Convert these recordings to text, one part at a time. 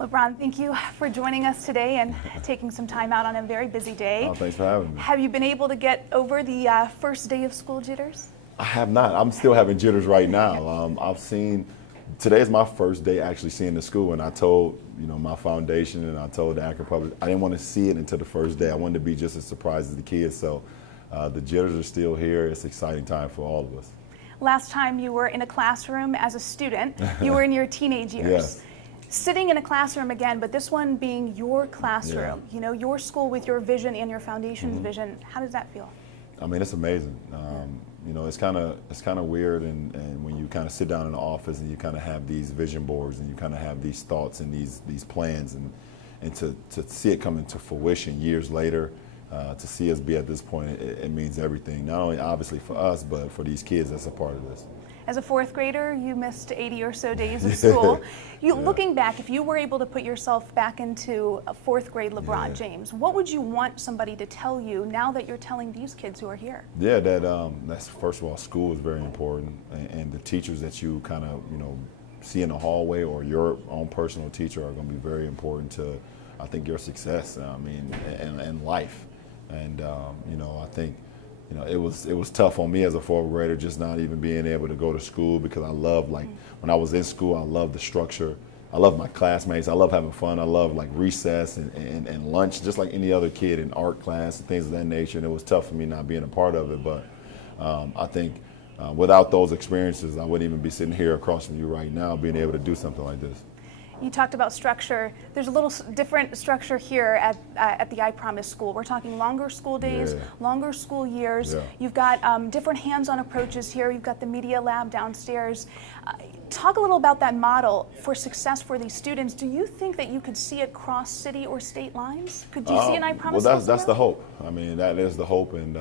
LeBron, thank you for joining us today and taking some time out on a very busy day. Oh, thanks for having me. Have you been able to get over the first day of school jitters? I have not. I'm still having jitters right now. Today's my first day actually seeing the school, and I told my foundation and I told the Akron Public I didn't want to see it until the first day. I wanted to be just as surprised as the kids. So the jitters are still here. It's an exciting time for all of us. Last time you were in a classroom as a student, you were in your teenage years. Yes. Sitting in a classroom again, but this one being your classroom, your school with your vision and your foundation's vision. How does that feel? I mean, it's amazing. It's kind of weird, and when you kind of sit down in the office and you kind of have these vision boards and you kind of have these thoughts and these plans, and to see it come into fruition years later, to see us be at this point, it means everything. Not only obviously for us, but for these kids that's a part of this. As a fourth grader, you missed 80 or so days of school. Looking back, if you were able to put yourself back into a fourth grade LeBron James, what would you want somebody to tell you now that you're telling these kids who are here? Yeah, that's first of all, school is very important, and the teachers that you kind of see in the hallway or your own personal teacher are going to be very important to, I think, your success. And life, and I think. It was tough on me as a fourth grader, just not even being able to go to school, because I love, when I was in school, I loved the structure. I love my classmates. I love having fun. I love recess and lunch, just like any other kid in art class and things of that nature. And it was tough for me not being a part of it. But I think without those experiences, I wouldn't even be sitting here across from you right now, being able to do something like this. You talked about structure. There's a little different structure here at the I Promise School. We're talking longer school days, longer school years. Yeah. You've got different hands-on approaches here. You've got the media lab downstairs. Talk a little about that model for success for these students. Do you think that you could see it cross city or state lines? Could you see an I Promise School? Well, that's the hope. I mean, that is the hope. And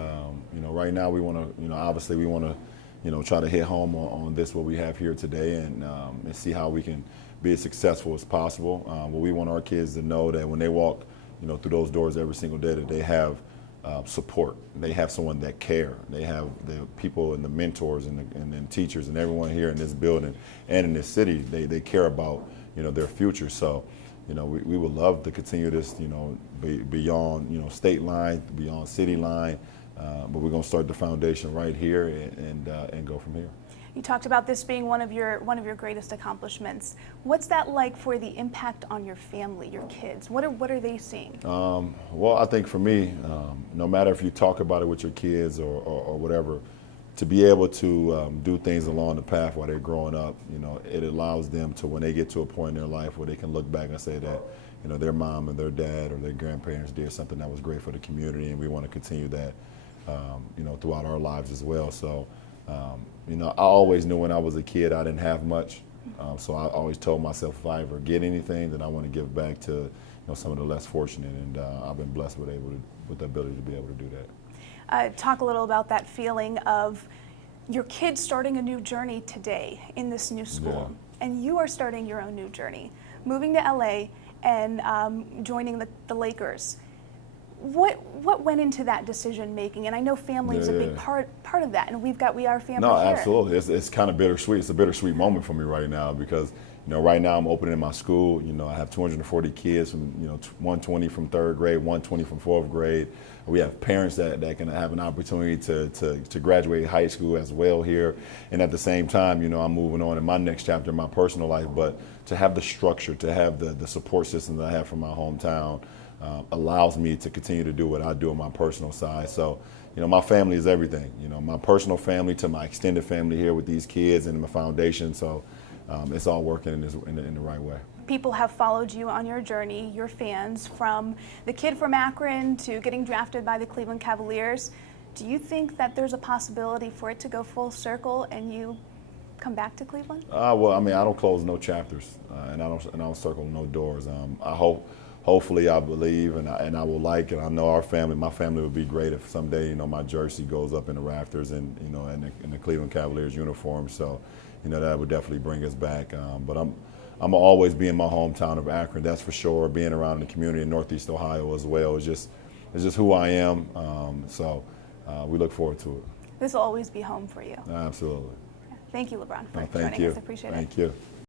right now we want to, obviously we want to, try to hit home on this what we have here today, and see how we can be as successful as possible. But we want our kids to know that when they walk, through those doors every single day, that they have support. They have someone that care. They have the people and the mentors and the teachers and everyone here in this building and in this city. They care about their future. So we would love to continue this beyond state line, beyond city line. But we're going to start the foundation right here and go from here. You talked about this being one of your greatest accomplishments. What's that like for the impact on your family, your kids? What are they seeing? Well, I think for me, no matter if you talk about it with your kids or whatever, to be able to do things along the path while they're growing up, it allows them to, when they get to a point in their life where they can look back and say that their mom and their dad or their grandparents did something that was great for the community, and we want to continue that throughout our lives as well. So. I always knew when I was a kid I didn't have much, so I always told myself if I ever get anything, then I want to give back to some of the less fortunate, and I've been blessed with the ability to be able to do that. Talk a little about that feeling of your kids starting a new journey today in this new school, and you are starting your own new journey, moving to LA and joining the Lakers. What went into that decision making? And I know family is a big part of that, and we are family here. No, here. Absolutely. It's kind of bittersweet. It's a bittersweet moment for me right now, because right now I'm opening my school. I have 240 kids from 120 from third grade, 120 from fourth grade. We have parents that can have an opportunity to graduate high school as well here, and at the same time, I'm moving on in my next chapter in my personal life. But to have the structure, to have the support system that I have from my hometown. Allows me to continue to do what I do on my personal side. So, my family is everything. My personal family to my extended family here with these kids and my foundation. So, it's all working in the right way. People have followed you on your journey, your fans, from the kid from Akron to getting drafted by the Cleveland Cavaliers. Do you think that there's a possibility for it to go full circle and you come back to Cleveland? Well, I don't close no chapters, and I don't circle no doors. Hopefully, I believe, and I will like it. I know my family would be great if someday, my jersey goes up in the rafters and, in the Cleveland Cavaliers uniform. So, that would definitely bring us back. But I'm always be in my hometown of Akron, that's for sure. Being around the community in Northeast Ohio as well is just who I am. So we look forward to it. This will always be home for you. Absolutely. Thank you, LeBron, for Thank joining you. us. I appreciate it. Thank you.